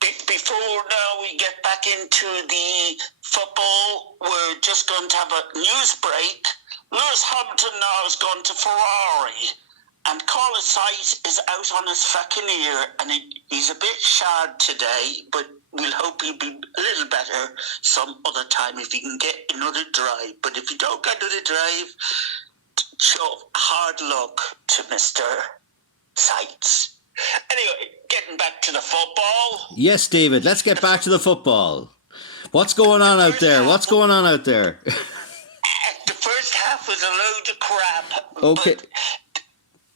Before now we get back into the football, we're just going to have a news break. Lewis Hamilton now has gone to Ferrari, and Carlos Sainz is out on his fucking ear, and he's a bit sad today, but we'll hope he'll be a little better some other time if he can get another drive. But if you don't get another drive, show hard luck to Mr. Sainz. Anyway, getting back to the football. Yes, David, let's get back to the football. What's going on out there? What's going on out there? The first half was a load of crap. Okay.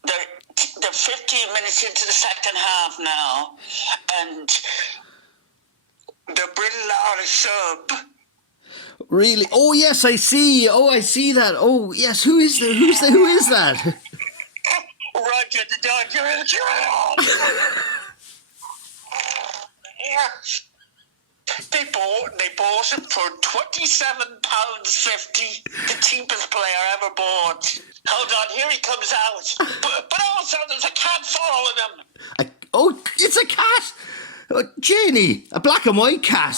They're 15 minutes into the second half now, and they're bringing out a sub. Really? Oh, yes, I see. Oh, I see that. Oh, yes, who is that? Who is that? Roger the Dodger is They bought him for £27.50, the cheapest player ever bought. Hold on, here he comes out. But also there's a cat following him. It's a cat. Janie, a black and white cat.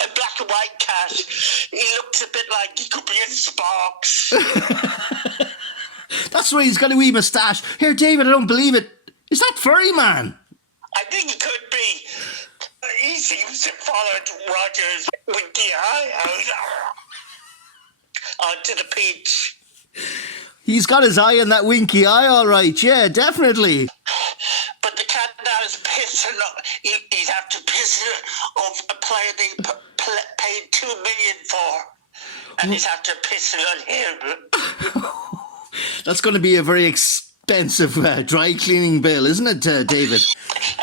A black and white cat. He looks a bit like he could be in Sparks. That's right, he's got a wee moustache. Here, David, I don't believe it. Is that Furryman? I think he could be. He seems to follow Roger's winky eye out onto the pitch. He's got his eye on that winky eye, all right. Yeah, definitely. But the cat now is pissing. He's after pissing off a player they paid $2 million for, and he's after pissing on him. That's going to be a very expensive dry cleaning bill, isn't it, David?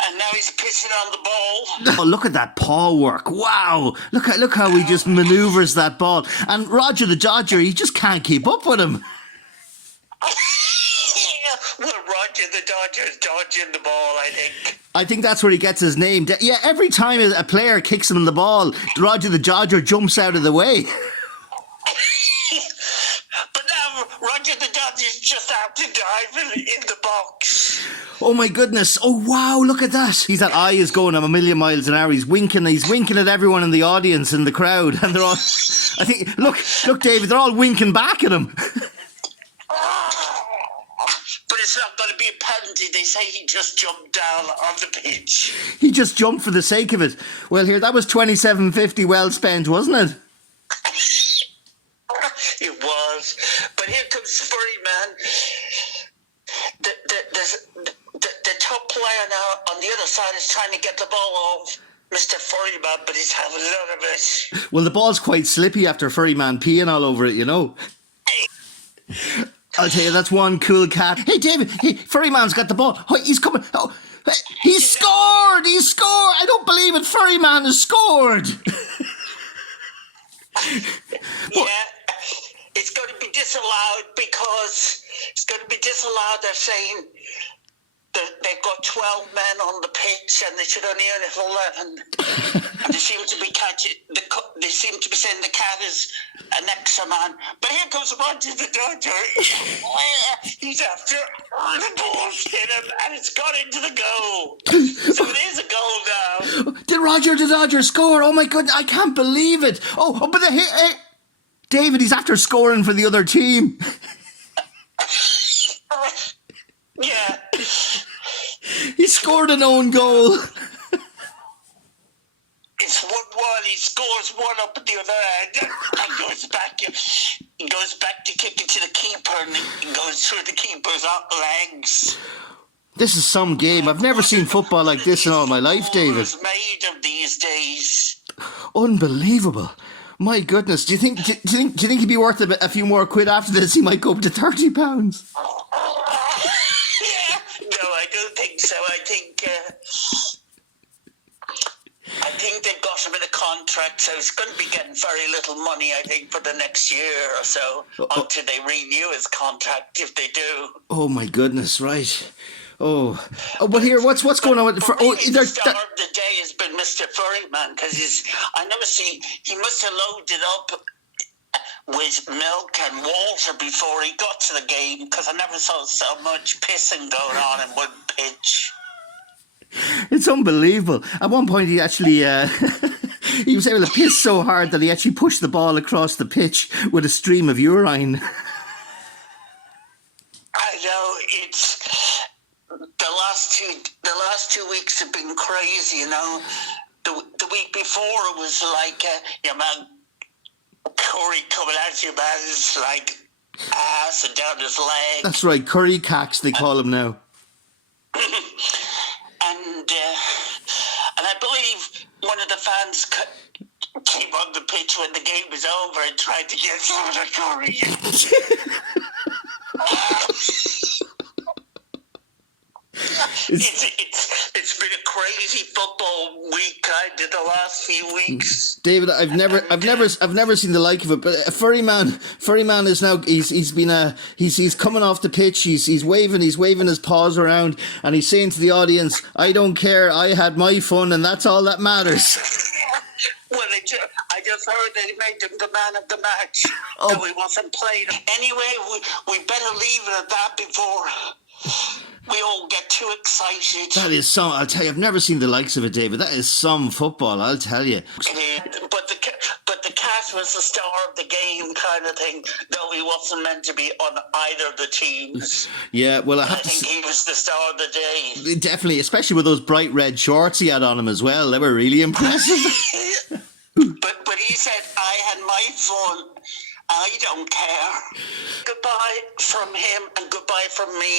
And now he's pissing on the ball. Oh, look at that paw work. Wow. Look how he just manoeuvres that ball. And Roger the Dodger, he just can't keep up with him. Well, Roger the Dodger is dodging the ball, I think. I think that's where he gets his name. Yeah, every time a player kicks him in the ball, Roger the Dodger jumps out of the way. But now Roger the Dodger's just out to dive in the box. Oh my goodness. Oh wow, look at that. That eye is going a million miles an hour. He's winking at everyone in the audience, in the crowd. And they're all, I think, look, David, they're all winking back at him. But it's not going to be a penalty. They say he just jumped down on the pitch. He just jumped for the sake of it. Well, here, that was $27.50 well spent, wasn't it? It was. But here comes Furryman. The top player now on the other side is trying to get the ball off Mr. Furryman, but he's having none of it. Well, the ball's quite slippy after Furryman peeing all over it, you know. I'll tell you, that's one cool cat. Hey, David, Furryman's got the ball. Oh, he's coming. Oh, he's scored! He's scored! I don't believe it. Furryman has scored! Yeah, it's going to be disallowed because they're saying that they've got 12 men on the pitch and they should only have 11. And they seem to be saying the cat is an extra man. But here comes Roger the Dodger. He's after the ball's hit him and it's gone into the goal. So it is a goal now. Did Roger the Dodger score? Oh my goodness, I can't believe it. But David, he's after scoring for the other team. Yeah. He scored an own goal. It's 1-1. He scores one up at the other end and goes back. He goes back to kick it to the keeper and he goes through the keeper's legs. This is some game. I've never seen football like this in all my life, David. It's made of these days. Unbelievable. My goodness. Do you think he'd be worth a few more quid after this? He might go up to £30. Yeah. No, I don't think so. I think they've got him in a contract, so he's going to be getting very little money, I think, for the next year or so, until they renew his contract, if they do. Oh, my goodness, right. Oh, but here, what's going on? The star of the day has been Mr. Furryman, because he must have loaded up with milk and water before he got to the game, because I never saw so much pissing going on in one pitch. It's unbelievable. At one point, he actually he was able to piss so hard that he actually pushed the ball across the pitch with a stream of urine. I know it's the last 2 weeks have been crazy. You know, the week before it was like, yeah, man, Curry coming at you, man. It's like ass and down his leg. That's right, curry cacks they call him now. And I believe one of the fans came on the pitch when the game was over and tried to get some of the curry. It's been a crazy football week kind of the last few weeks. David, I've never seen the like of it. But Furryman is now he's coming off the pitch. He's waving his paws around, and he's saying to the audience, "I don't care. I had my fun, and that's all that matters." Well, I just heard that he made him the man of the match. Oh. So he wasn't played. Anyway, we better leave it at that before we all get too excited. That is some. I'll tell you, I've never seen the likes of it, David. That is some football. I'll tell you. But the cat was the star of the game, kind of thing. Though he wasn't meant to be on either of the teams. Yeah, well, I think he was the star of the day. Definitely, especially with those bright red shorts he had on him as well. They were really impressive. But he said, "I had my fun. I don't care." Goodbye from him and goodbye from me.